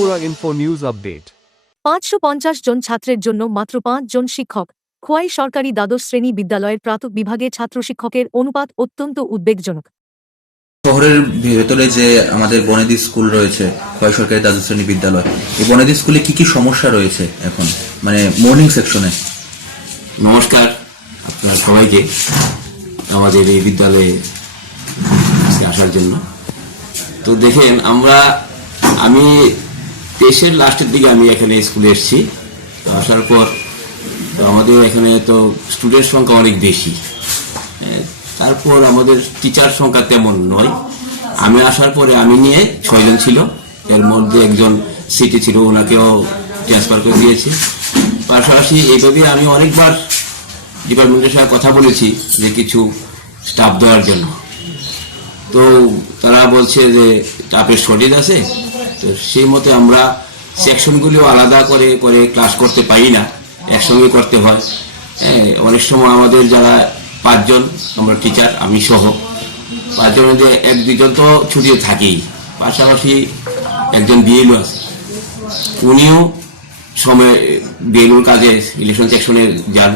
Tripura info news update. ৫৫০ জন ছাত্রের জন্য মাত্র ৫ জন শিক্ষক। খোয়াই সরকারি দ্বাদশ শ্রেণী বিদ্যালয়ের প্রাথমিক বিভাগে ছাত্র শিক্ষকের অনুপাত অত্যন্ত উদ্বেগজনক। শহরের ভেতরে যে আমাদের বনেদি স্কুল রয়েছে, খোয়াই সরকারি দ্বাদশ শ্রেণী বিদ্যালয়, এই বনেদি স্কুলে কি কি সমস্যা রয়েছে এখন, মানে মর্নিং সেকশনে? নমস্কার আপনার সবাইকে আমাদের এই বিদ্যালয়ে আসার জন্য। তো দেখেন, আমি 23-এর লাস্টের দিকে আমি এখানে স্কুলে এসেছি। আসার পর আমাদের এখানে তো স্টুডেন্ট সংখ্যা অনেক বেশি, তারপর আমাদের টিচার সংখ্যা তেমন নয়। আমি আসার পরে আমি নিয়ে 6 জন ছিল, এর মধ্যে একজন সিটি ছিল, ওনাকেও ট্রান্সফার করে দিয়েছে। পাশাপাশি এইভাবে আমি অনেকবার ডিপার্টমেন্টের সাথে কথা বলেছি যে কিছু স্টাফ দেওয়ার জন্য। তো তারা বলছে যে স্টাফের শর্টেজ আছে, তো সেই মতে আমরা সেকশনগুলিও আলাদা করে করে ক্লাস করতে পারি না, একসঙ্গে করতে হয়। অনেক সময় আমাদের যারা 5 জন আমরা টিচার, আমি সহ 5 জনের মধ্যে 1-2 জন তো ছুটিতে থাকেই, পাশাপাশি একজন বিএলও আছে, উনিও সময় বিএলওর কাজে ইলেকশন সেকশনে যান।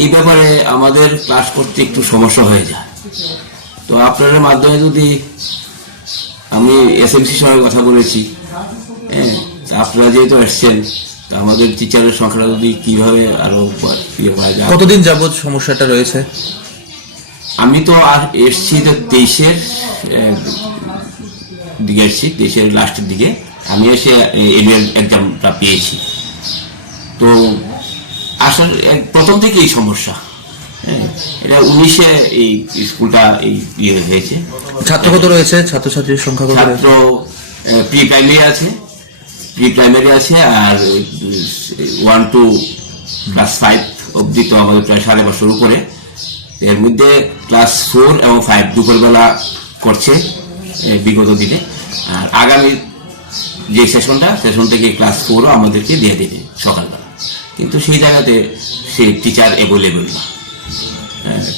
এই ব্যাপারে আমাদের ক্লাস করতে একটু সমস্যা হয়ে যায়। তো আপনাদের মাধ্যমে যদি আমি এসএমসির সঙ্গে কথা বলেছি, আপনারা যেহেতু এসছেন, তো আমাদের টিচারের সংখ্যা যদি কিভাবে আরো কতদিন যাবত সমস্যাটা রয়েছে? আমি তো আর এসছি তো 23-এর দিকে এসছি, 23-এর লাস্টের দিকে আমি এসে এনুয়াল এক্সামটা পেয়েছি। তো আসলে প্রথম থেকে এই সমস্যা, এটা 19-এ এই স্কুলটা এই হয়েছে। ছাত্র কত রয়েছে? ছাত্রছাত্রীর সংখ্যা কত? ছাত্র প্রি প্রাইমারি আছে আর 1 to ক্লাস 5 অবধি তো আমাদের প্রায় 5.5 উপরে। এর মধ্যে ক্লাস 4 এবং 5 দুপুরবেলা করছে বিগত দিনে, আর আগামী যে সেশন থেকে ক্লাস 4ও আমাদেরকে দিয়ে দেবে সকালবেলা। কিন্তু সেই জায়গাতে সেই টিচার অ্যাভেলেবেল না।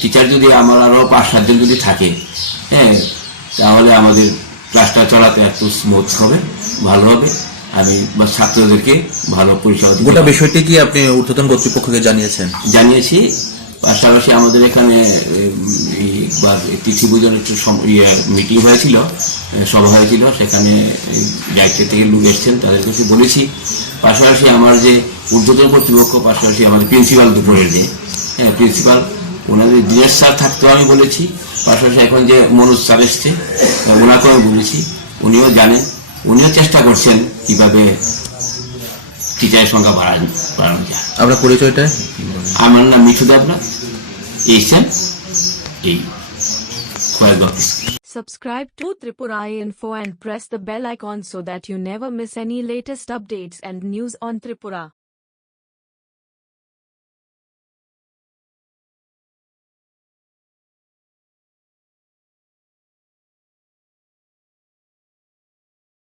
টিচার যদি আমার আরো 5-7 জন যদি থাকে, তাহলে আমাদের ক্লাসটা চলাতে একটু স্মুথ হবে, ভালো হবে। আমি বা ছাত্রদেরকে ভালো পরিষেবা দিই। গোটা বিষয়টি কি আপনি ঊর্ধ্বতন কর্তৃপক্ষকে জানিয়েছেন? জানিয়েছি। পাশাপাশি আমাদের এখানে তিথি পূজনের একটু মিটিং হয়েছিল, সভা হয়েছিল, সেখানে ডাইরেক্টর থেকে লোক এসছেন, তাদের কাছে বলেছি। পাশাপাশি আমার যে ঊর্ধ্বতন কর্তৃপক্ষ, পাশাপাশি আমাদের প্রিন্সিপাল দুপুরের যে প্রিন্সিপাল, ওনাদের ডিএস স্যার থাকতেও আমি বলেছি। পাশাপাশি এখন যে মনোজ স্যার এসছে, ওনাকেও বলেছি, উনিও জানেন, উনিও চেষ্টা করছেন কিভাবে টিচারের সংখ্যা বাড়ানো যায়। আপনার পরিচয়টা? আমার নাম মিঠু দেবনাথ, এইচএম এই খোয়াইগাঁও। Subscribe to Tripura Info and press the bell icon so that you never miss any latest updates and news on Tripura.